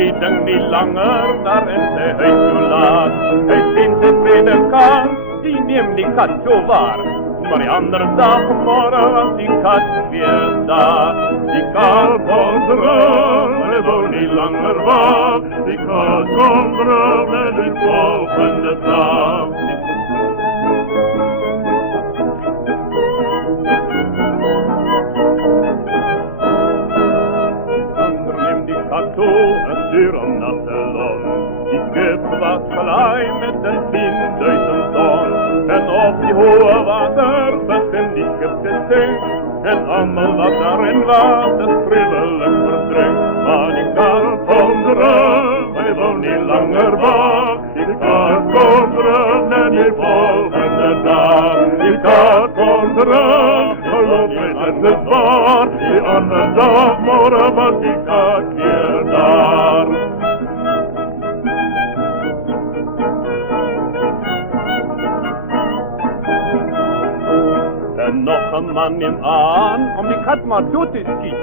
Die ding nie langer daar in sy huis toelaat. Hy sien sy tweede kans, die neem die kat so waar. Maar die ander dag môre was die kat weer daar. Die kat kom terug, en hy wou nie langer wag. Die kat kom terug en die volgende dag. Stuur om na salon. Die skip was gelaai met 10.000 ton. En op die hoë water begin die skip te sink. En allemaal wat daarin was, het gruwelijk verdrink. Maar die kat kom terug, hy wou nie langer wag. Die kat kom terug net die volgende dag. Die kat kom terug, geloof my dit is waar. Die ander dag môre was die kat weer daar. En nog een man neem aan om die kat maar dood te skiet.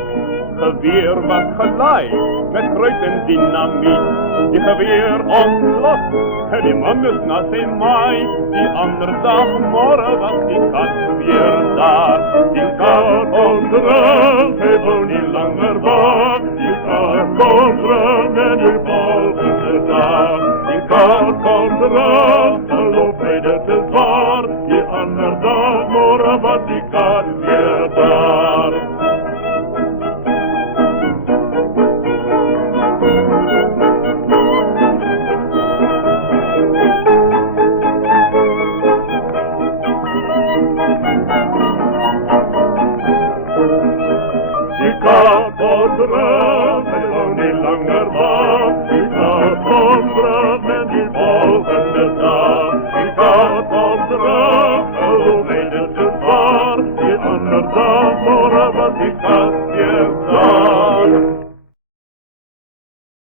Geweer was gelaai met kruit en dynamiet. Die geweer ontplof en die man is na sy maai. Die ander dag môre was die kat weer daar. Die kat kom terug, hy wou nie langer wag. Die kat kom terug en die volgende dag. Die kat kom terug, geloof my dit is waar. Die ander dag môre was die kat weer daar. Die kat kom terug, hy wou nie langer wag.